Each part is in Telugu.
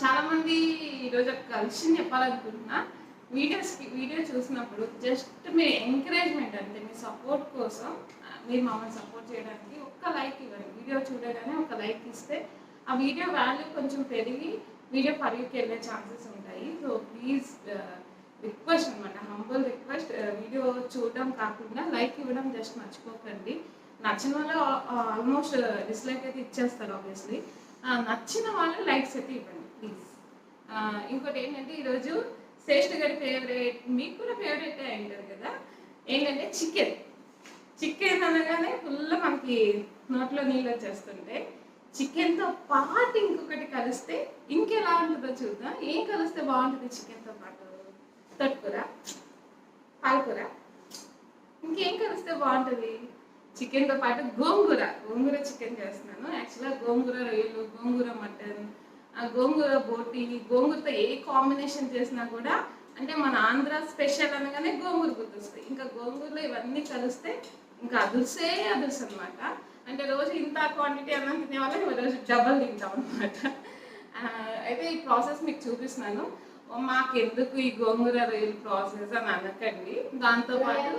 చాలా మంది ఈరోజు ఒక విషయం చెప్పాలనుకుంటున్నా. వీడియో చూసినప్పుడు జస్ట్ మీ ఎంకరేజ్మెంట్ అంటే మీ సపోర్ట్ కోసం మీరు మమ్మల్ని సపోర్ట్ చేయడానికి ఒక్క లైక్ ఇవ్వండి. వీడియో చూడగానే ఒక లైక్ ఇస్తే ఆ వీడియో వాల్యూ కొంచెం పెరిగి వీడియో పరిగికి వెళ్ళే ఛాన్సెస్ ఉంటాయి. సో ప్లీజ్ రిక్వెస్ట్ అనమాట, హంబుల్ రిక్వెస్ట్, వీడియో చూడడం కాకుండా లైక్ ఇవ్వడం జస్ట్ మర్చిపోకండి. నచ్చిన వాళ్ళు ఆల్మోస్ట్ డిస్లైక్ అయితే ఇచ్చేస్తారు ఆబ్వియస్లీ. నచ్చిన వాళ్ళు లైక్స్ అయితే ఇవ్వండి ప్లీజ్. ఇంకోటి ఏంటంటే ఈరోజు శ్రేష్ఠ గారి ఫేవరెట్, మీకు కూడా ఫేవరెట్ అయింటారు కదా, ఏంటంటే చికెన్ అనగానే ఫుల్ మనకి నోట్లో నీళ్ళు వచ్చేస్తుంటే చికెన్తో పాటు ఇంకొకటి కలిస్తే ఇంకెలా ఉంటుందో చూద్దాం. ఏం కలిస్తే బాగుంటుంది చికెన్తో పాటు? తొట్టుకూర, పాలకూర, ఇంకేం కలిస్తే బాగుంటుంది? చికెన్తో పాటు గోంగూర చికెన్ చేస్తున్నాను. యాక్చువల్గా గోంగూర రొయ్యలు, గోంగూర మటన్, గోంగూర బోటి, గోంగూరతో ఏ కాంబినేషన్ చేసినా కూడా అంటే మన ఆంధ్ర స్పెషల్ అనగానే గోంగూర గుర్తొస్తాయి. ఇంకా గోంగూరలో ఇవన్నీ కలిస్తే ఇంకా అదుర్సే అనమాట. అంటే రోజు ఇంత క్వాంటిటీ అన్నం తినే వాళ్ళకి రోజు డబల్ తింటాం అనమాట. అయితే ఈ ప్రాసెస్ మీకు చూపిస్తున్నాను. మాకెందుకు ఈ గోంగూర రొయ్యలు ప్రాసెస్ అని అనకండి. దాంతోపాటు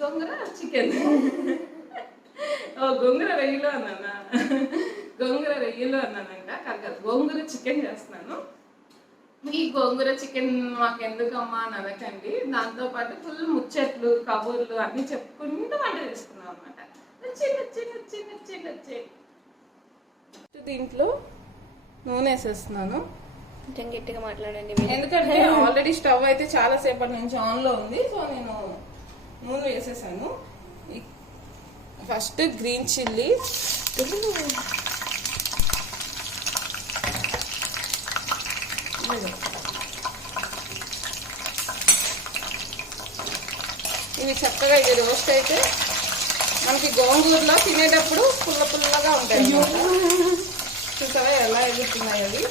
గోంగూర చికెన్, గోంగూర రొయ్యలు అన్నానా? గోంగూర రొయ్యలు అన్నానంట, కాదు గోంగూర చికెన్ చేస్తున్నాను. ఈ గోంగూర చికెన్ మాకు ఎందుకమ్మా అని అనకండి. దాంతోపాటు ఫుల్ ముచ్చట్లు, కబుర్లు అన్నీ చెప్పుకుంటూ వంట చేసుకున్నాం అనమాట. దీంట్లో నూనె వేసేస్తున్నాను. గట్టిగా మాట్లాడండి, ఎందుకంటే ఆల్రెడీ స్టవ్ అయితే చాలా సేపటి నుంచి ఆన్లో ఉంది. సో నేను నూనె వేసేసాను. ఫస్ట్ గ్రీన్ చిల్లీ, ఇవి చక్కగా ఇది రోస్ట్ అయితే మనకి గోంగూరలో తినేటప్పుడు పుల్లగా ఉంటాయి. చూసారా ఎలా ఎగురుతున్నాయి అవి.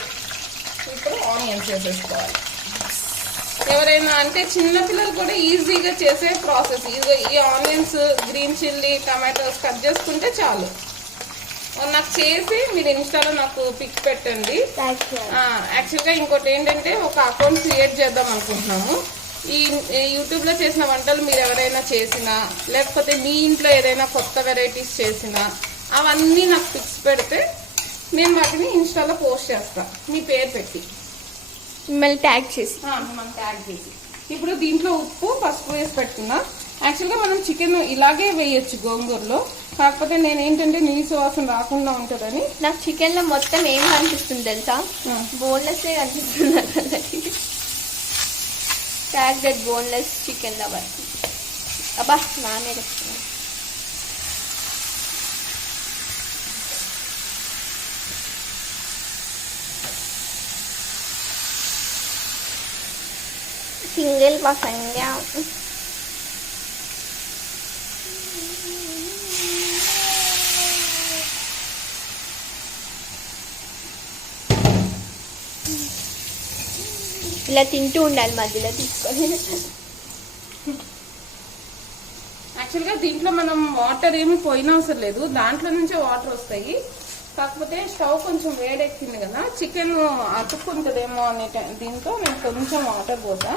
ఇప్పుడు ఆనియన్స్ వేసేసుకోవాలి. ఎవరైనా అంటే చిన్నపిల్లలు కూడా ఈజీగా చేసే ప్రాసెస్. ఈ onions, green chilli, tomatoes cut చేసుకుంటే చాలు. నాకు చేసి మీరు ఇన్స్టాలో నాకు పిక్ పెట్టండి. యాక్చువల్గా ఇంకోటి ఏంటంటే ఒక అకౌంట్ క్రియేట్ చేద్దాం అనుకుంటున్నాము. ఈ యూట్యూబ్లో చేసిన వంటలు మీరు ఎవరైనా చేసినా, లేకపోతే మీ ఇంట్లో ఏదైనా కొత్త వెరైటీస్ చేసినా అవన్నీ నాకు పిక్స్ పెడితే నేను వాటిని ఇన్స్టాలో పోస్ట్ చేస్తాను మీ పేరు పెట్టి, మిమ్మల్ని ట్యాగ్ చేసి. ఇప్పుడు దీంట్లో ఉప్పు, పసుపు వేసి పెట్టుకున్నా. యాక్చువల్గా మనం చికెన్ ఇలాగే వేయచ్చు గోంగూరలో, కాకపోతే నేను ఏంటంటే నీసు వాసన రాకుండా ఉంటుందని. నాకు చికెన్ లో మొత్తం ఏం కనిపిస్తుంది తెలుసా? బోన్లెస్ కనిపిస్తుంది. Tag that boneless chicken lover. అబ్బా నానే చెప్తున్నా. సింగిల్ పసంగా ఇలా తింటూ ఉండాలి, మధ్యలో తీసుకొని. యాక్చువల్గా దీంట్లో మనం వాటర్ ఏమి పోయిన అవసరం లేదు, దాంట్లో నుంచే వాటర్ వస్తాయి. కాకపోతే స్టవ్ కొంచెం వేడెక్కింది కదా, చికెన్ అతుక్కుంటుందేమో అనే దీంతో నేను కొంచెం వాటర్ పోతా.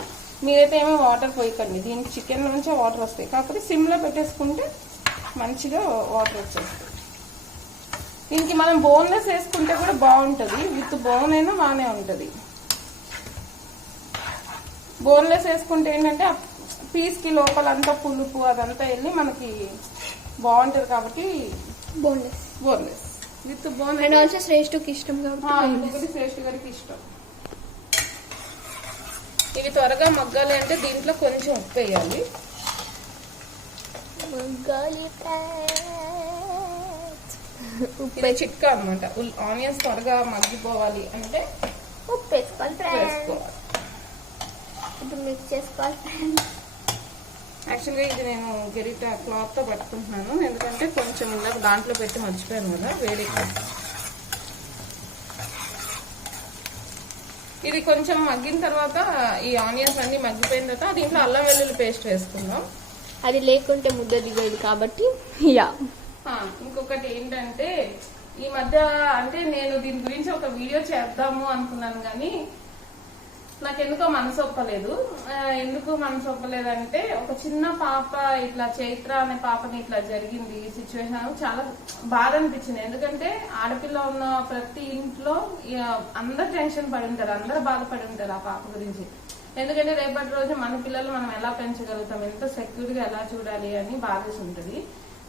మీరైతే ఏమో వాటర్ పోయకండి, దీనికి చికెన్ నుంచే వాటర్ వస్తాయి. కాకపోతే సిమ్లో పెట్టేసుకుంటే మంచిగా వాటర్ వచ్చేస్తాయి. దీనికి మనం బోన్లెస్ వేసుకుంటే కూడా బాగుంటుంది, విత్ బోన్ అయినా బాగానే ఉంటుంది. బోన్లెస్ వేసుకుంటే ఏంటంటే పీస్కి లోపలంతా పులుపు అదంతా వెళ్ళి మనకి బాగుంటుంది. కాబట్టి బోన్లెస్ విత్ బోన్. శ్రేష్ఠకి ఇష్టం కాబట్టి శ్రేష్ఠ గారికి ఇష్టం. ఇవి త్వరగా మగ్గాలి అంటే దీంట్లో కొంచెం ఉప్పు వేయాలి. ఉప్పు చిట్కా అనమాట. ఆనియన్స్ త్వరగా మగ్గిపోవాలి అంటే ఉప్పు వేసుకోవాలి. ఇప్పుడు మిక్స్ చేసుకోవాలి. యాక్చువల్గా ఇది నేను గరిట క్లాత్తో పట్టుకుంటున్నాను, ఎందుకంటే కొంచెం ఇలా దాంట్లో పెట్టి మర్చిపోయాను కదా వేడి. ఇది కొంచెం మగ్గిన తర్వాత ఈ ఆనియన్స్ అన్ని మగ్గిపోయిన తర్వాత దీంట్లో అల్లం వెల్లుల్లి పేస్ట్ వేసుకుందాం. అది లేకుంటే ముద్ద దిగదు కాబట్టి. ఇంకొకటి ఏంటంటే ఈ మధ్య అంటే నేను దీని గురించి ఒక వీడియో చేద్దాము అనుకున్నాను కానీ నాకెందుకో మనసు ఒప్పలేదు. ఎందుకు మనసు ఒప్పలేదంటే ఒక చిన్న పాప ఇట్లా చైత్ర అనే పాపని ఇట్లా జరిగింది ఈ సిచ్యువేషన్, చాలా బాధ అనిపించింది. ఎందుకంటే ఆడపిల్ల ఉన్న ప్రతి ఇంట్లో అందరు టెన్షన్ పడి ఉంటారు, అందరు బాధపడి ఉంటారు ఆ పాప గురించి. ఎందుకంటే రేపటి రోజు మన పిల్లలు మనం ఎలా పెంచగలుగుతాం, ఎంత సెక్యూర్ గా ఎలా చూడాలి అని బాధేసి ఉంటుంది.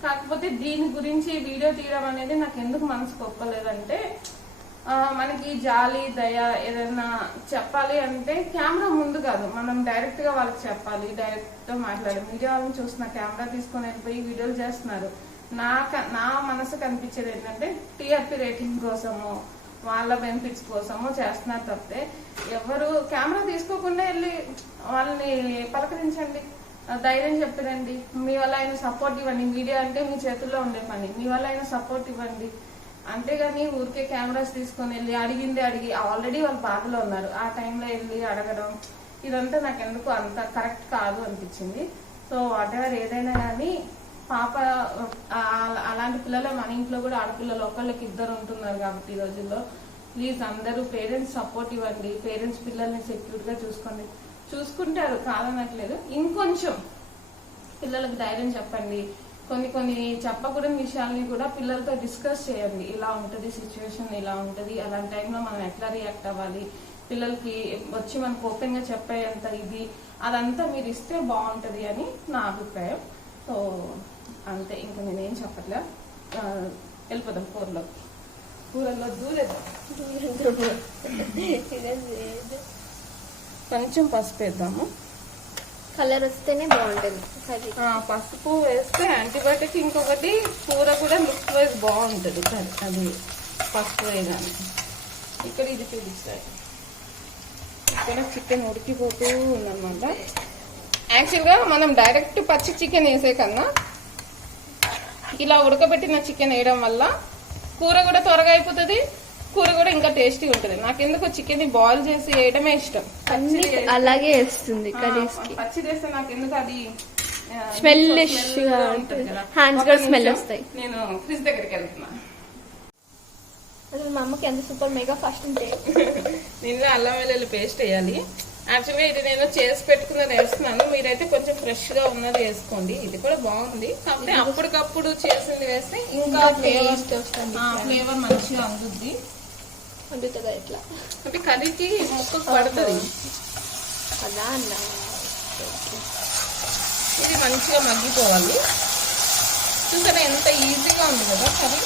కాకపోతే దీని గురించి వీడియో తీయడం అనేది నాకు ఎందుకు మనసుకు ఒప్పలేదంటే మనకి జాలి దయ ఏదైనా చెప్పాలి అంటే కెమెరా ముందు కాదు, మనం డైరెక్ట్ గా వాళ్ళకి చెప్పాలి, డైరెక్ట్ గా మాట్లాడాలి. మీడియా వాళ్ళని చూస్తున్నా కెమెరా తీసుకొని వెళ్ళిపోయి వీడియోలు చేస్తున్నారు. నా మనసు కనిపించేది ఏంటంటే టీఆర్పీ రేటింగ్ కోసము వాళ్ళ బెనిఫిట్స్ కోసము చేస్తున్నారు తప్పితే ఎవరు కెమెరా తీసుకోకుండా వెళ్ళి వాళ్ళని పలకరించండి, ధైర్యం చెప్పదండి, మీ వల్ల అయినా సపోర్ట్ ఇవ్వండి. మీడియా అంటే మీ చేతుల్లో ఉండే పని, మీ వల్ల అయినా సపోర్ట్ ఇవ్వండి. అంతేగాని ఊరికే కెమెరాస్ తీసుకొని వెళ్ళి అడిగిందే అడిగి ఆల్రెడీ వాళ్ళు బాధలో ఉన్నారు, ఆ టైంలో వెళ్ళి అడగడం ఇదంతా నాకు ఎందుకు అంత కరెక్ట్ కాదు అనిపించింది. సో వాటెవర్ ఏదైనా కానీ పాప అలాంటి పిల్లలు మన ఇంట్లో కూడా ఆడపిల్లలు ఒకళ్ళకి ఇద్దరు ఉంటున్నారు కాబట్టి ఈ రోజుల్లో ప్లీజ్ అందరూ పేరెంట్స్ సపోర్ట్ ఇవ్వండి. పేరెంట్స్ పిల్లల్ని సెక్యూర్ గా చూసుకుంటారు కాదనట్లేదు, ఇంకొంచెం పిల్లలకు ధైర్యం చెప్పండి. కొన్ని చెప్పకూడని విషయాల్ని కూడా పిల్లలతో డిస్కస్ చేయండి. ఇలా ఉంటుంది సిచ్యువేషన్, ఇలా ఉంటుంది, అలాంటి టైంలో మనం ఎట్లా రియాక్ట్ అవ్వాలి, పిల్లలకి వచ్చి మనకు ఓపెన్ గా చెప్పేంత ఇది అదంతా మీరు ఇస్తే బాగుంటది అని నా అభిప్రాయం. సో అంతే, ఇంకా నేనేం చెప్పట్లే, వెళ్ళిపోదాం కూరల్లో దూరేద్దాం. కొంచెం పసుపు వేద్దాము, కలర్ వస్తేనే బాగుంటుంది. పసుపు వేస్తే యాంటీబయాటిక్, ఇంకొకటి కూర కూడా లుక్ వైజ్ బాగుంటుంది అది పసుపు వేయగానే. ఇక్కడ ఇది చూపిస్తాయి, ఇక్కడ చికెన్ ఉడికిపోతూ ఉందన్నమాట. యాక్చువల్గా మనం డైరెక్ట్ పచ్చి చికెన్ వేసే కన్నా ఇలా ఉడకబెట్టిన చికెన్ వేయడం వల్ల కూర కూడా త్వరగా అయిపోతుంది, కూర కూడా ఇంకా టేస్టీ ఉంటుంది. నాకెందుకు చికెన్ ని బాయిల్ చేసి వేయడమే ఇష్టం, అలాగే వేస్తుంది కర్రీస్ కి. పచ్చి చేస్తే నాకెందుకు అది స్మెల్ ఉంటుంది కదా, హ్యాండ్స్ కూడా స్మెల్ వస్తాయి. నేను ఫ్రిడ్జ్ దగ్గరికి వెళ్తున్నా. అసలు మా అమ్మకి ఎంత సూపర్ మెగా ఫాస్ట్ ఉంటే దీనిలో అల్లం వెల్లుల్లి పేస్ట్ వేయాలి. యాక్చువల్గా ఇది నేను చేసి పెట్టుకున్నది వేస్తున్నాను, మీరైతే కొంచెం ఫ్రెష్ గా ఉన్నది వేసుకోండి. ఇది కూడా బాగుంది, కాకపోతే అప్పటికప్పుడు చేసింది వేస్తే ఇంకా ఫ్లేవర్ మంచిగా అందుద్ది. వండుతుందా ఇట్లా అంటే కర్రీకి ముక్కకు పడుతుంది అలా అన్న. ఇది మంచిగా మగ్గిపోవాలి. చూసారా ఎంత ఈజీగా ఉంది కదా కర్రీ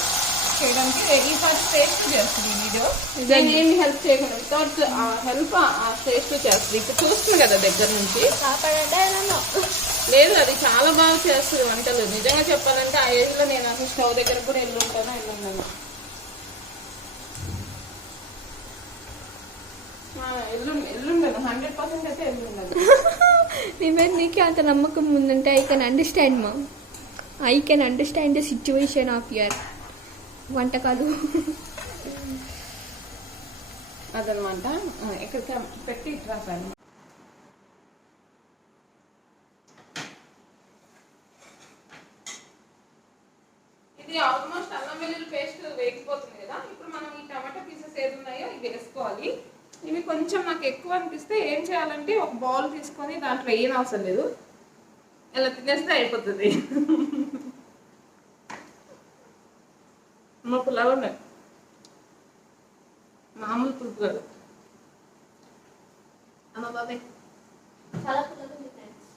చేయడానికి. ఈ ఫస్ట్ టేస్ట్ చేస్తుంది ఈ వీడియో, నేను ఏమి హెల్ప్ చేయకుండా వితౌట్ హెల్ప్ టేస్ట్ చేస్తుంది. ఇప్పుడు చూస్తుంది కదా దగ్గర నుంచి. లేదు, అది చాలా బాగా చేస్తుంది వంటలు. నిజంగా చెప్పాలంటే ఆ ఏజ్ లో నేను అసలు స్టవ్ దగ్గర కూడా వెళ్ళున్నాను. ఎల్లుండను 100% అయితే ఎల్లుండను. నీ మీద నీకే అంత నమ్మకం ఉందంటే ఐ కెన్ అండర్స్టాండ్ మా, I can understand the situation of your వంటకాలు. అదనమాట, ఇక్కడ పెట్టి రాసాను. ఇది ఆల్మోస్ట్ అల్లం వెల్లుల్లి పేస్ట్ వేగిపోతుంది కదా. ఇప్పుడు మనం ఈ టమాటా పీసెస్ ఏది ఉన్నాయో ఇవి వేసుకోవాలి. ఇవి కొంచెం నాకు ఎక్కువ అనిపిస్తే ఏం చేయాలంటే ఒక బౌల్ తీసుకొని దాంట్లో వేయని అవసరం లేదు, ఇలా తినేస్తే అయిపోతుంది. మా పులావ్ ఉన్నాయి, మామూలు పులుపు కాదు అమ్మ బాబాయ్, చాలా పుల్లగా ఫ్రెండ్స్.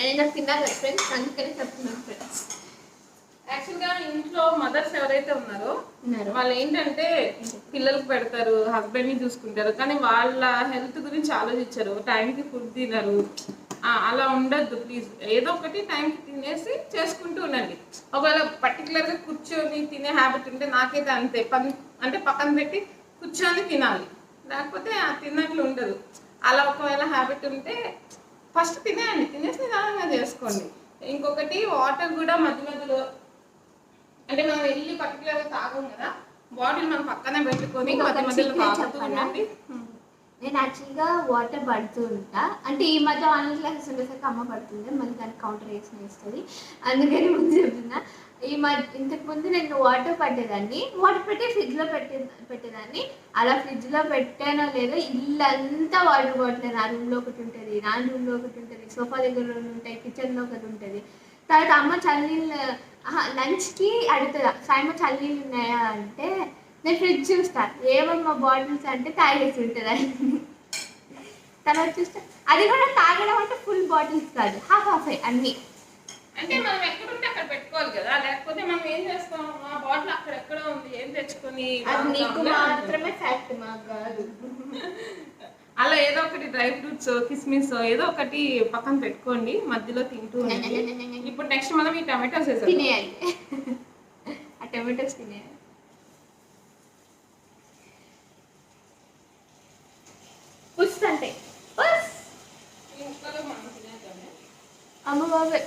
అండ్ నాకు తిన్నారు కదా ఫ్రెండ్స్, అందుకనే చెప్తున్నాను ఫ్రెండ్స్. యాక్చువల్గా ఇంట్లో మదర్స్ ఎవరైతే ఉన్నారో వాళ్ళు ఏంటంటే పిల్లలకు పెడతారు, హస్బెండ్ ని చూసుకుంటారు, కానీ వాళ్ళ హెల్త్ గురించి ఆలోచించారు. టైంకి ఫుడ్ తినరు, అలా ఉండద్దు ప్లీజ్. ఏదో ఒకటి టైంకి తినేసి చేసుకుంటూ ఉండండి. ఒకవేళ పర్టికులర్ గా కూర్చొని తినే హ్యాబిట్ ఉంటే, నాకైతే అంతే, అంటే పక్కన పెట్టి కూర్చొని తినాలి, లేకపోతే తిన్నట్లు ఉండదు. అలా ఒకవేళ హ్యాబిట్ ఉంటే ఫస్ట్ తినేయండి, తినేసి నిదానంగా చేసుకోండి. ఇంకొకటి వాటర్ కూడా మధ్య మధ్యలో, అంటే మనం వెళ్ళి పర్టికులర్ గా తాగం కదా, బాటిల్ మనం పక్కనే పెట్టుకొని మధ్య మధ్యలో తాగుతూ ఉండండి. నేను యాక్చువల్గా వాటర్ పడుతూ ఉంటా, అంటే ఈ మధ్య ఆన్లైన్ క్లాసెస్ ఉండేసరికి అమ్మ పడుతుంది, మళ్ళీ దానికి కౌంటర్ వేసి వేస్తుంది, అందుకని ముందు చెప్తున్నా. ఇంతకు ముందు నేను వాటర్ పట్టేదాన్ని, వాటర్ పెట్టి ఫ్రిడ్జ్ లో పెట్టేదాన్ని. అలా ఫ్రిడ్జ్ లో పెట్టానో లేదో ఇల్లంతా వాటర్ బాటిల్. నా రూమ్ లో ఒకటి ఉంటుంది, నా రూమ్ లో ఒకటి ఉంటుంది, సోఫా దగ్గర రెండు ఉంటాయి, కిచెన్ లో ఒకటి ఉంటుంది. తర్వాత అమ్మ చల్లనీళ్ళు లంచ్ కి అడుగుతుందా, సాయమ్మ చల్లనీళ్ళు ఉన్నాయా అంటే నేను ఫ్రిడ్జ్ చూస్తా, ఏమమ్మా బాటిల్స్ అంటే తాగేసి ఉంటుంది. తర్వాత చూస్తే అది కూడా తాగడం అంటే ఫుల్ బాటిల్స్ కాదు, హాఫ్ హాఫ్ అన్ని. అంటే మనం ఎక్కడుంటే అక్కడ పెట్టుకోవాలి కదా, లేకపోతే మనం ఏం చేస్తాం, ఆ బాటిల్ అక్కడ ఎక్కడ ఉంది ఏం తెచ్చుకొని అది నీకు మాత్రమే ఫ్యాక్ట్, మాకు కాదు. అలా ఏదో ఒకటి డ్రై ఫ్రూట్స్ కిస్మిస్ ఏదో ఒకటి పక్కన పెట్టుకోండి, మధ్యలో తింటూ ఉండండి. ఇప్పుడు నెక్స్ట్ మనం ఈ టమాటోస్ తినేయాలి, ఆ టమాటోస్ తినేయాలి. పుస్ అంటే పుస్. అమ్మ బాబాయ్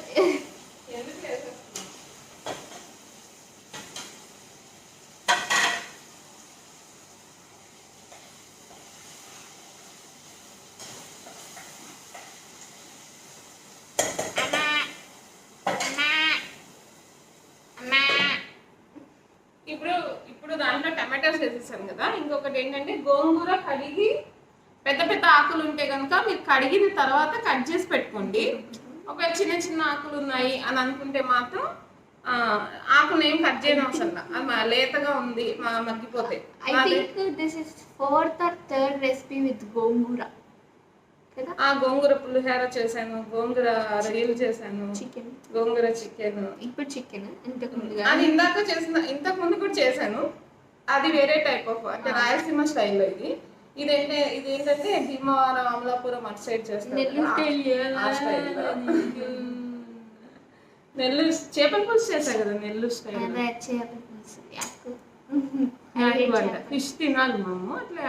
ఇప్పుడు దాంట్లో టమాటోస్ వేసేసాను కదా. ఇంకొకటి ఏంటంటే గోంగూర కడిగి పెద్ద పెద్ద ఆకులు ఉంటే కనుక మీరు కడిగిన తర్వాత కట్ చేసి పెట్టుకోండి. ఒకవేళ చిన్న చిన్న ఆకులు ఉన్నాయి అని అనుకుంటే మాత్రం ఆకులు ఏం కట్ చేయడం అవసరం, అది లేతగా ఉంది మగ్గిపోతాయి. I think this is fourth or third recipe with గోంగూర కదా. గోంగూర పులిహోర చేశాను, గోంగూర రొయ్యలు చేశాను, చికెన్, గోంగూర చికెన్. ఇప్పుడు చికెన్ అది ఇంతకు ముందు కూడా చేశాను. అది వేరే టైప్ ఆఫ్, అంటే రాయలసీమ స్టైల్లో. ఇదేంటంటే భీమవరం అమలాపురం అటు సైడ్ చేస్తారు. నెల్లూరు చేపల పులుసు చేశారు కదా, నెల్లూరు స్టైల్. ఫిష్ తినాలి మేము అట్లా.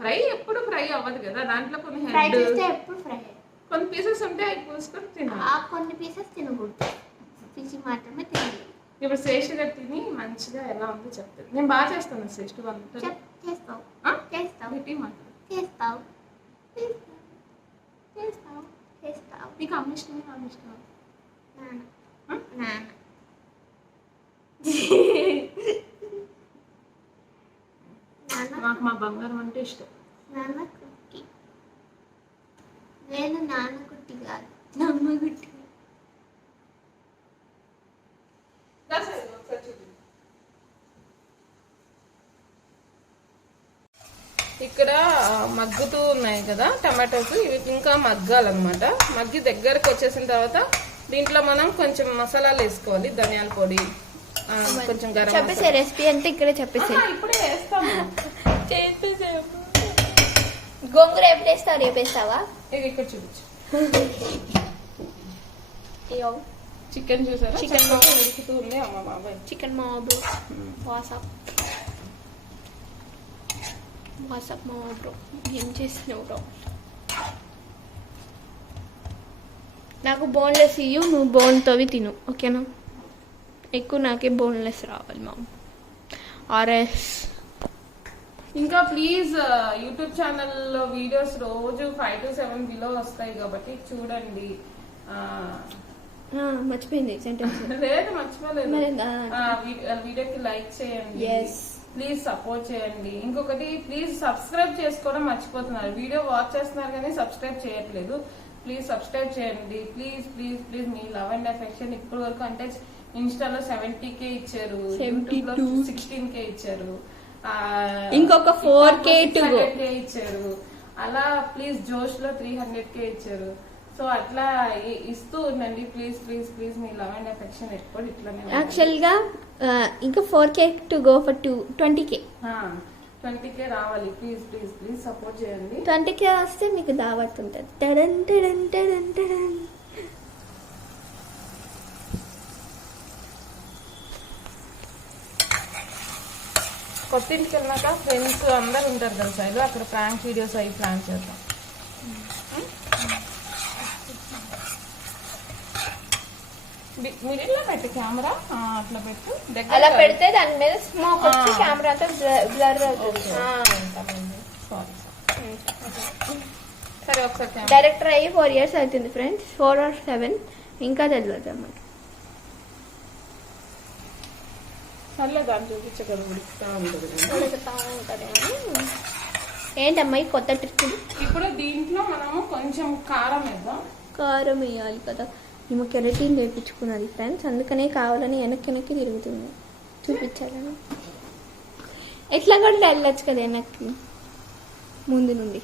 ఫ్రై ఎప్పుడు ఫ్రై అవ్వదు కదా, దాంట్లో కొన్ని కొన్ని పీసెస్ ఉంటే అవి పూసుకొని తినాలి, కొన్ని పీసెస్ తినకూడదు, ఫిష్ మాత్రమే తినాలి. ఇప్పుడు శ్రేష్ఠ గారు తిని మంచిగా ఎలా ఉందో చెప్తారు. నేను బాగా చేస్తాను శ్రేష్ఠ వంట. నీకు అమ్మ ఇష్టమే నాన్న ఇష్టమా? నాకు మా బంగారం అంటే ఇష్టం. నాన్న కుట్టి, నేను నాన్న కుట్టి కాదు, నమ్మ కుట్టి. ఇక్కడ మగ్గుతూ ఉన్నాయి కదా టమాటోస్, ఇవి ఇంకా మగ్గాలన్నమాట. మగ్గి దగ్గరకు వచ్చేసిన తర్వాత దీంట్లో మనం కొంచెం మసాలాలు వేసుకోవాలి. ధనియాల పొడి, కొంచెం గరం మసాలా. రెసిపీ అంటే ఇక్కడే చెప్పేసి ఇప్పుడే వేస్తాము. గోంగూర ఎప్పుడు వేస్తావు, రేపు వేస్తావా? ఇది ఇక్కడ చూపించు. చికెన్ చూసారా, చికెన్ ఉడుకుతూ ఉంది. అమ్మ బాబాయ్ చికెన్ మా బ్రో, వాట్సాప్ మా బ్రో, ఏం చేసినావు బ్రో? నాకు బోన్లెస్ ఇయ్యు, నువ్వు బోన్తోవి తిను, ఓకేనా? ఎక్కువ నాకే బోన్లెస్ రావాలి మా ఆర్ఎస్. ఇంకా ప్లీజ్ యూట్యూబ్ ఛానల్లో వీడియోస్ రోజు 5 to 7 బిలో వస్తాయి కాబట్టి చూడండి. మర్చిపోయింది సెంటెన్స్. లేదు మర్చిపోలేదు. వీడియోకి లైక్ చేయండి, ప్లీజ్ సపోర్ట్ చేయండి. ఇంకొకటి ప్లీజ్ సబ్స్క్రైబ్ చేసుకోవడం మర్చిపోతున్నారు. వీడియో వాచ్ చేస్తున్నారు కానీ సబ్స్క్రైబ్ చేయట్లేదు. ప్లీజ్ సబ్స్క్రైబ్ చేయండి, please please please. Me love and affection ఇప్పటి వరకు అంటే ఇన్స్టాలో 70K ఇచ్చారు, యూట్యూబ్ లో 16K ఇచ్చారు, ఇంకొక 4K ఇచ్చారు. అలా ప్లీజ్ జోష్ లో 300K ఇచ్చారు. సో అట్లా ఇస్తూ ఉండండి please please please. Me love and affection ఎప్పుడు ఇట్లానే. యాక్చువల్ గా ఇంకా 4K to go for 20K 20K రావాలి. ప్లీజ్ ప్లీజ్ ప్లీజ్ సపోర్ట్ చేయండి. 20K వస్తే మీకు దావత్ ఉంటుంది. టడన్ టడన్ టడన్ టడన్. కొత్త ఇంటికి వెళ్ళినాక ఫ్రెండ్స్ అందరు ఉంటారు కదా సైడ్, అక్కడ ప్రాంక్ వీడియోస్ అవి ప్లాన్ చేద్దాం. మిడిల్లో పెట్టు కెమెరా, అట్లా పెట్టు. అలా పెడితే దాని మీద స్మోక్ వచ్చి కెమెరా అంతా బ్లర్ అవుతుంది. సరే ఒకసారి డైరెక్టర్ అయ్యి 4 years అవుతుంది ఫ్రెండ్స్, 4 or 7. ఇంకా తెలియదు అమ్మకి. సర్లే దాన్ని చూపించగలరు ఉడుకుతా ఉంటుంది కదా. ఉడుకుతా ఉంటుంది కానీ ఏంటమ్మాయి కొత్త ట్రిక్. ఇప్పుడు దీంట్లో మనము కొంచెం కారం వేద్దాం. కారం వేయాలి కదా. మేము కెరటిన్ వేయించుకున్నది ఫ్రెండ్స్, అందుకనే కావాలని వెనక్కి తిరుగుతుంది చూపించాలని. ఎట్లా కూడా వెళ్ళచ్చు కదా వెనక్కి ముందు నుండి.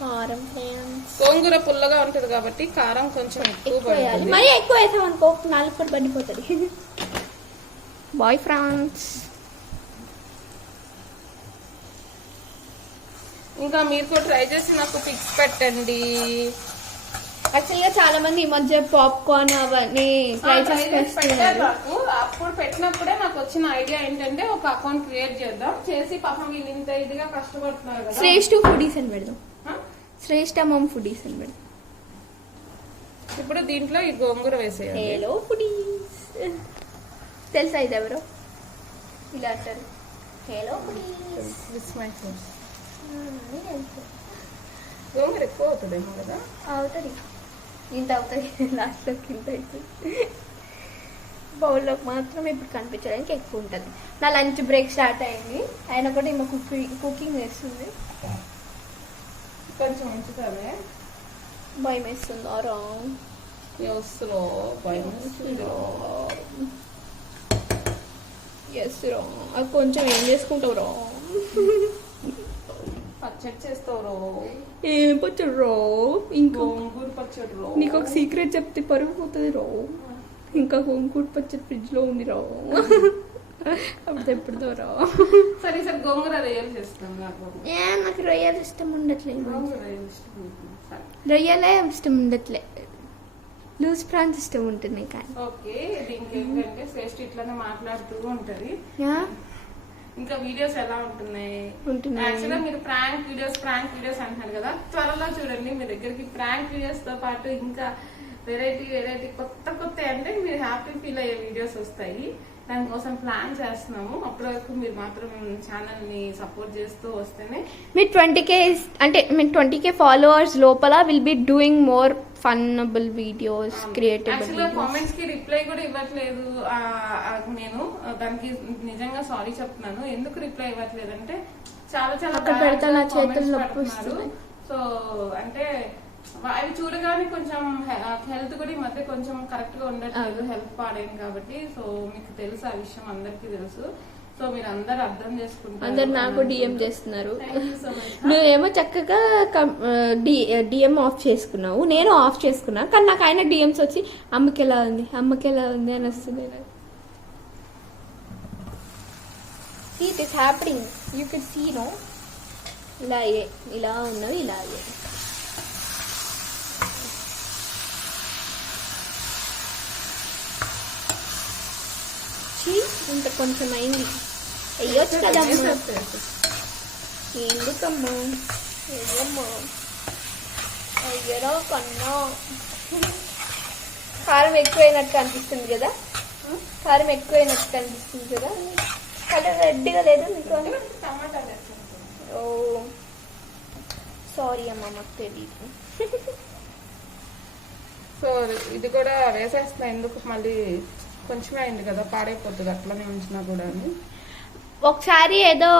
కారం ఫ్రెండ్స్, గోంగూర పుల్లగా ఉంటుంది కాబట్టి కారం కొంచెం ఎక్కువ వేయాలి. మరీ ఎక్కువ వేసాం అనుకో నాలుగు కూడా పడిపోతుంది. Boyfriends. ఇంకా మీరు కూడా ట్రై చేసి నాకు పిక్స్ పెట్టండి. యాక్చువల్గా చాలా మంది ఈ మధ్య పాప్కార్న్ అవన్నీ ట్రై చేస్తున్నారు. నాకు అప్పుడు పెట్టినప్పుడే నాకు వచ్చిన ఐడియా ఏంటంటే ఒక అకౌంట్ క్రియేట్ చేద్దాం, చేసి పాపం వీళ్ళు ఇంత ఇదిగా కష్టపడుతున్నారు కదా. శ్రేష్ఠ ఫుడీస్ అని పెడదాం. శ్రేష్ఠ మమ్ ఫుడీస్ అని పెడదాం. ఇప్పుడు దీంట్లో ఈ గోంగూర వేసేయాలి. Hello foodies. తెలుసా ఇది ఎవరో ఇలా అంటారు. Hello foodies. గోంగూర ఎక్కువ అవుతుందేమో కదా. అవుతుంది, ఇంత అవుతుంది. లాస్ట్లోకి ఇంత అవుతుంది. బౌల్లోకి మాత్రం ఇప్పుడు కనిపించడానికి ఎక్కువ ఉంటుంది. నా లంచ్ బ్రేక్ స్టార్ట్ అయింది, ఆయన కూడా ఈమె కుకింగ్ చేస్తుంది. కొంచెం ఉంచుతానే భయం వేస్తుందా? వస్తుందో భయం వస్తుందో. ఎస్ రా, అది కొంచెం ఏం చేసుకుంటావు రా? పచ్చడి చేస్తావు రో. ఏం పచ్చడి రో? ఇంకా గోంగూర పచ్చడి రో. నీకు ఒక సీక్రెట్ చెప్తే పరుగు పోతుంది రో. ఇంకా గోంగూర పచ్చడి ఫ్రిడ్జ్ లో ఉంది రా. అప్పుడు ఎప్పుడుదో రా. సరే సరే గోంగూర రొయ్యలు చేస్తాం. నాకు రొయ్యలు ఇష్టం ఉండట్లేదు. గోంగూర రొయ్యలు ఇష్టం. రొయ్యలే ఇష్టం ఉండట్లే, లూజ్ ప్రాన్స్ ఇష్టం ఉంటుంది. కానీ ఓకే, దీనికి ఏంటంటే శ్రేష్ఠ ఇట్లానే మాట్లాడుతూ ఉంటది. ఇంకా వీడియోస్ ఎలా ఉంటున్నాయి? యాక్చువల్గా మీరు ప్రాంక్ వీడియోస్ అంటున్నారు కదా, త్వరలో చూడండి మీ దగ్గరికి ప్రాంక్ వీడియోస్ తో పాటు ఇంకా వెరైటీ కొత్త అంటే మీరు హ్యాపీ ఫీల్ అయ్యే వీడియోస్ వస్తాయి. దానికోసం ప్లాన్ చేస్తున్నాము. అప్పటి వరకు మీరు మాత్రం ఛానల్ ని సపోర్ట్ చేస్తూ వస్తేనే మీరు 20K అంటే మీరు 20K ఫాలోవర్స్ లోపల will be doing more funnable videos, creative. Comments కి రిప్లై కూడా ఇవ్వట్లేదు నేను. దానికి నిజంగా సారీ చెప్తున్నాను. ఎందుకు రిప్లై ఇవ్వట్లేదు అంటే చాలా సో అంటే అవి చూడగానే కొంచెం హెల్త్ కూడా ఈ మధ్య కొంచెం కరెక్ట్ గా ఉండట్లేదు, హెల్త్ పాడైంది కాబట్టి. సో మీకు తెలుసు ఆ విషయం, అందరికీ తెలుసు. సో మీరు అందరు అర్థం చేసుకుంటారు. అందరు నాకు డిఎం చేస్తున్నారు. నువ్వేమో చక్కగా డిఎం ఆఫ్ చేసుకున్నావు, నేను ఆఫ్ చేసుకున్నా. కానీ నాకు ఆయన డిఎంస్ వచ్చి అమ్మకి ఎలా ఉంది అని వస్తుంది. See, it is happening. You can see, no? ఇలా ఉన్నవి ఇలా అయ్యాయి. ఇంత కొంచెం అయింది, అయ్యొచ్చు కదమ్మా. ఎందుకమ్మా అయ్యరా కన్నా. కారం ఎక్కువైనట్టు అనిపిస్తుంది కదా, కలర్ రెడ్గా లేదు మీకు. ఓ సారీ అమ్మా, మాకు తెలియదు. సో ఇది కూడా వేసేస్తున్నా, ఎందుకు మళ్ళీ కొంచెమే అయింది కదా, పాడైపోతుంది అట్లనే ఉంచినా కూడా. ఒకసారి ఏదో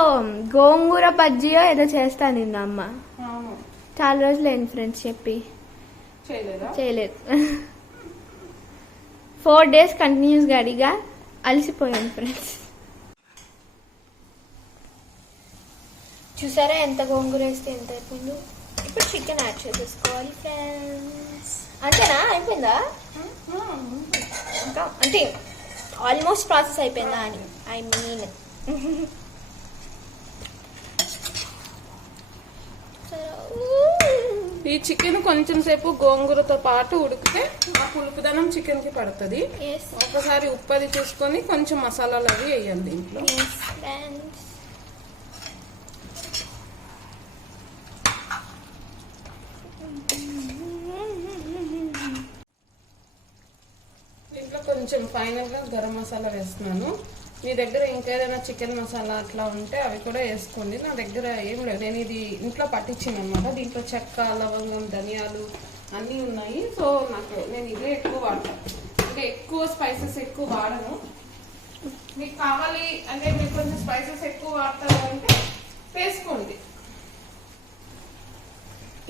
గోంగూర బజ్జీయో ఏదో చేస్తాను నిన్న అమ్మ. చాలా రోజులు అయింది ఫ్రెండ్స్ చెప్పి, చేయలేదు. 4 days కంటిన్యూస్ గడిగా అలసిపోయాను ఫ్రెండ్స్. చూసారా ఎంత గోంగూర వేస్తే ఎంత అయిపోయిందో. ఇప్పుడు చికెన్ యాడ్ చేసేసుకోవాలి ఫ్రెండ్స్. అంతేనా, అయిపోయిందా? ఇంకా అంటే ఆల్మోస్ట్ ప్రాసెస్ అయిపోయిందా అని ఐ మీన్. ఈ చికెన్ కొంచెం సేపు గోంగూరతో పాటు ఉడికితే ఆ పులుపుదనం చికెన్ కి పడుతుంది. ఒకసారి ఉప్పు అది చూసుకొని కొంచెం మసాలాలు అవి వేయాలి దీంట్లో. దీంట్లో కొంచెం ఫైనల్ గా గరం మసాలా వేస్తున్నాను. మీ దగ్గర ఇంకేదైనా చికెన్ మసాలా అట్లా ఉంటే అవి కూడా వేసుకోండి. నా దగ్గర ఏం లేదు, నేను ఇది ఇంట్లో పట్టించాను అనమాట. దీంట్లో చెక్క, లవంగం, ధనియాలు, అన్నీ ఉన్నాయి. సో నేను ఇదే ఎక్కువ వాడతాను, అంటే ఎక్కువ స్పైసెస్ ఎక్కువ వాడను. మీకు కావాలి అంటే మీరు కొంచెం స్పైసెస్ ఎక్కువ వాడతారు అంటే వేసుకోండి.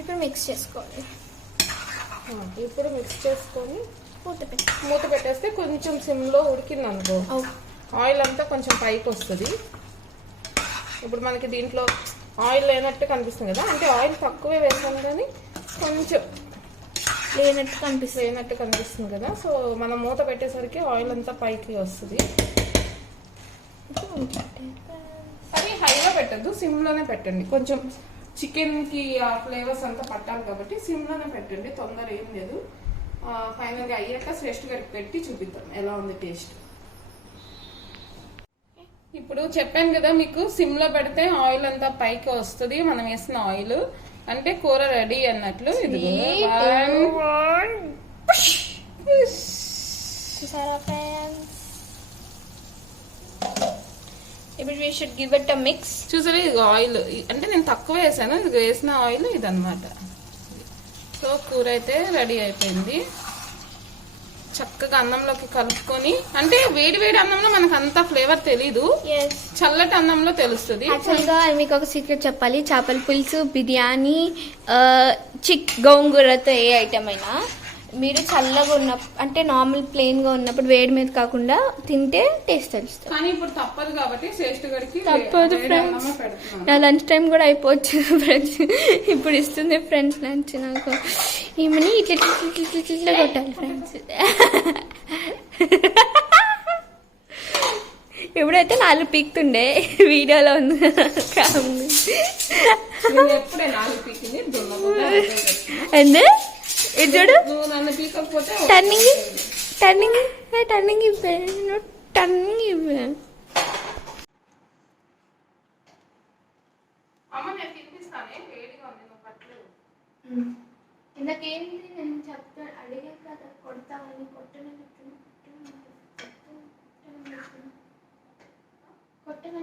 ఇప్పుడు మిక్స్ చేసుకోండి. ఇప్పుడు మిక్స్ చేసుకొని మూత పెట్టేస్తే కొంచెం సిమ్లో ఉడికింది అనుకో, ఆయిల్ అంతా కొంచెం పైకి వస్తుంది. ఇప్పుడు మనకి దీంట్లో ఆయిల్ లేనట్టు కనిపిస్తుంది కదా, అంటే ఆయిల్ తక్కువే వేసాను కానీ కొంచెం లేనట్టు కనిపిస్తుంది కదా. సో మనం మూత పెట్టేసరికి ఆయిల్ అంతా పైకి వస్తుంది. అది హైలో పెట్టద్దు, సిమ్లోనే పెట్టండి. కొంచెం చికెన్కి ఆ ఫ్లేవర్స్ అంతా పట్టాలి కాబట్టి సిమ్లోనే పెట్టండి, తొందర ఏం లేదు. ఫైనల్గా అయ్యాక శ్రేష్ఠ గారికి పెట్టి చూపిద్దాం ఎలా ఉంది టేస్ట్. ఇప్పుడు చెప్పాను కదా మీకు, సిమ్లో పెడితే ఆయిల్ అంతా పైకి వస్తుంది. మనం వేసిన ఆయిల్ అంటే కూర రెడీ అన్నట్లు. ఇది ఇప్పుడు we should give it a mix. చూసారా, ఇది ఆయిల్ అంటే నేను తక్కువ వేసాను, ఇది వేసిన ఆయిల్ ఇదన్నమాట. సో కూర అయితే రెడీ అయిపోయింది. చక్కగా అన్నంలోకి కలుపుకొని, అంటే వేడి వేడి అన్నంలో మనకు అంత ఫ్లేవర్ తెలీదు, చల్లటి అన్నంలో తెలుస్తుంది. యాక్చువల్గా మీకు ఒక సీక్రెట్ చెప్పాలి, చేపల పులుసు, బిర్యానీ, గోంగూరతో ఏ ఐటమ్ అయినా మీరు చల్లగా అంటే నార్మల్ ప్లెయిన్ గా ఉన్నప్పుడు వేడి మీద కాకుండా తింటే టేస్ట్ తెలుస్తుంది. కానీ ఇప్పుడు తప్పదు కాబట్టి శ్రేష్ఠ గారికి తప్పదు ఫ్రెండ్స్, నా లంచ్ టైం కూడా అయిపోవచ్చు ఫ్రెండ్స్. ఇప్పుడు ఇస్తుంది ఫ్రెండ్స్ లంచ్ నాకు. ఏమని ఇట్లా కొట్టాలి ఫ్రెండ్స్. ఎప్పుడైతే 4 పీక్తుండే వీడియోలో ఉంది. అండ్ ఇది చూడు, టర్నింగ్ ఇవ్వ. ఇందాకేంటి నేను చెప్తాను, అడిగా కదా కొడతామని, కొట్టమని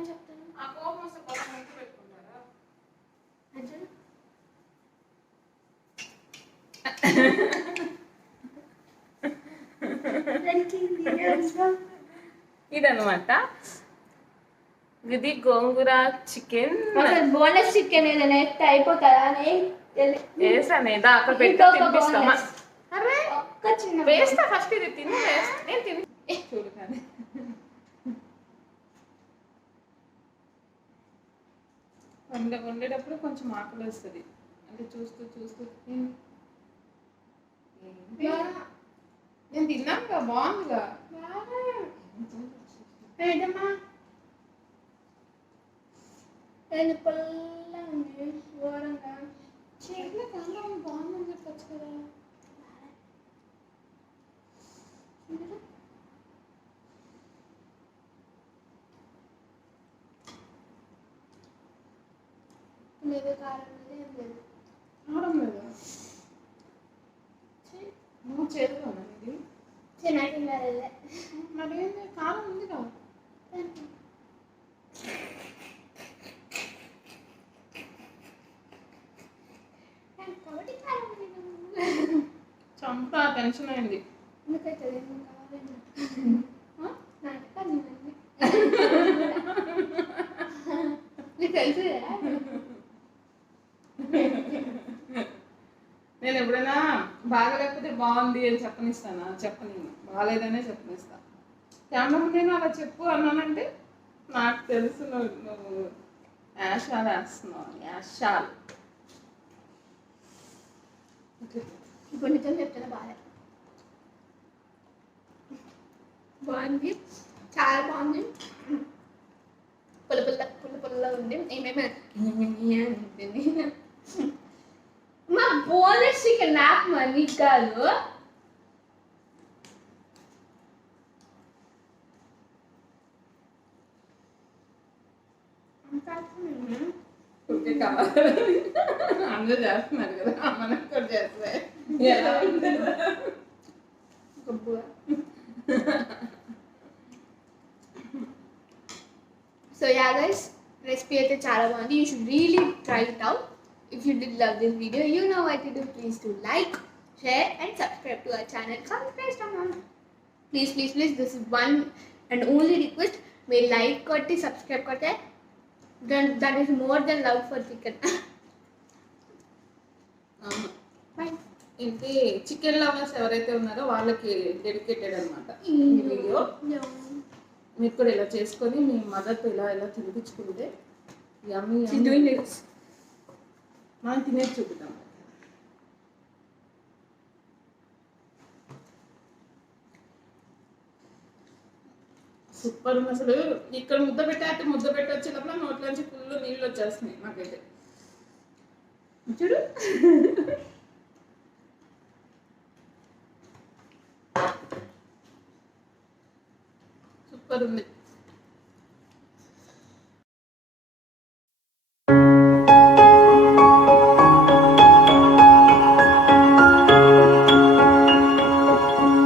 చెప్తాను. ఇదన్నమాట, ఇది గోంగూర చికెన్. బోనస్ చికెన్ ఏదైనా ఎత్తే అయిపోతుందా వేసానేదా అక్కడ పెట్టి తినిపిస్తామా? వేస్తా ఫస్ట్, ఇది తిని నేను తిని చూడు. కానీ వండేటప్పుడు కొంచెం ఆకలి వస్తుంది, అంటే చూస్తూ నేను తిన్నాను కదా, బాగుందిగా. బాగుందని చెప్పచ్చు కదా. కారం లేదు, నువ్వు చేరుకోనా ఇది మరి కారం ఉంది కదా. చంపా టెన్షన్ అయింది. తెలుసు నేను ఎప్పుడైనా బాగలేకపోతే బాగుంది అని చెప్పనిస్తానా? చెప్పని, బాగాలేదనే చెప్పనిస్తా. కెమెరా నేను అలా చెప్పు అన్నానంటే నాకు తెలుసు నువ్వు యాషాలు వేస్తున్నావు. యాషాలు ఇప్పుడు నిజం చెప్తాను, బాగుంది, చాలా బాగుంది. పుల్ల ఉంది. ఏమేమి మా బోనస్ చికెన్ నాకు మనీ కాదు. అందరూ చేస్తున్నారు కదా, మనకు కూడా చేస్తే ఎలా ఉంటుంది? So yeah guys, recipe అయితే చాలా బాగుంది. You should really try it out. If you did love this video, you know what to do. Please do like, share and subscribe to our channel. Subscribe to mom. Please, please, please. This is one and only request. May like kotti, subscribe kotte. Then that is more than love for chicken. అవును. Bye. ఇంటి చికెన్ లవర్స్ ఎవరైతే ఉన్నారో వాళ్ళకి డెడికేటెడ్ అనమాట ఈ వీడియో. మీరు కూడా ఇలా చేసుకొని మీ మదర్తో ఇలా ఇలా తినిపించుకుంటే యమ్మీ She's doing this. మనం తినేది చూపుతాం. సూపర్ ఉంది అసలు. ఇక్కడ ముద్ద పెట్టాక ముద్ద పెట్టొచ్చే లోపల నోట్లోంచి ఫుల్ నీళ్ళు వచ్చేస్తున్నాయి నాకైతే. చూడు సూపర్ ఉంది.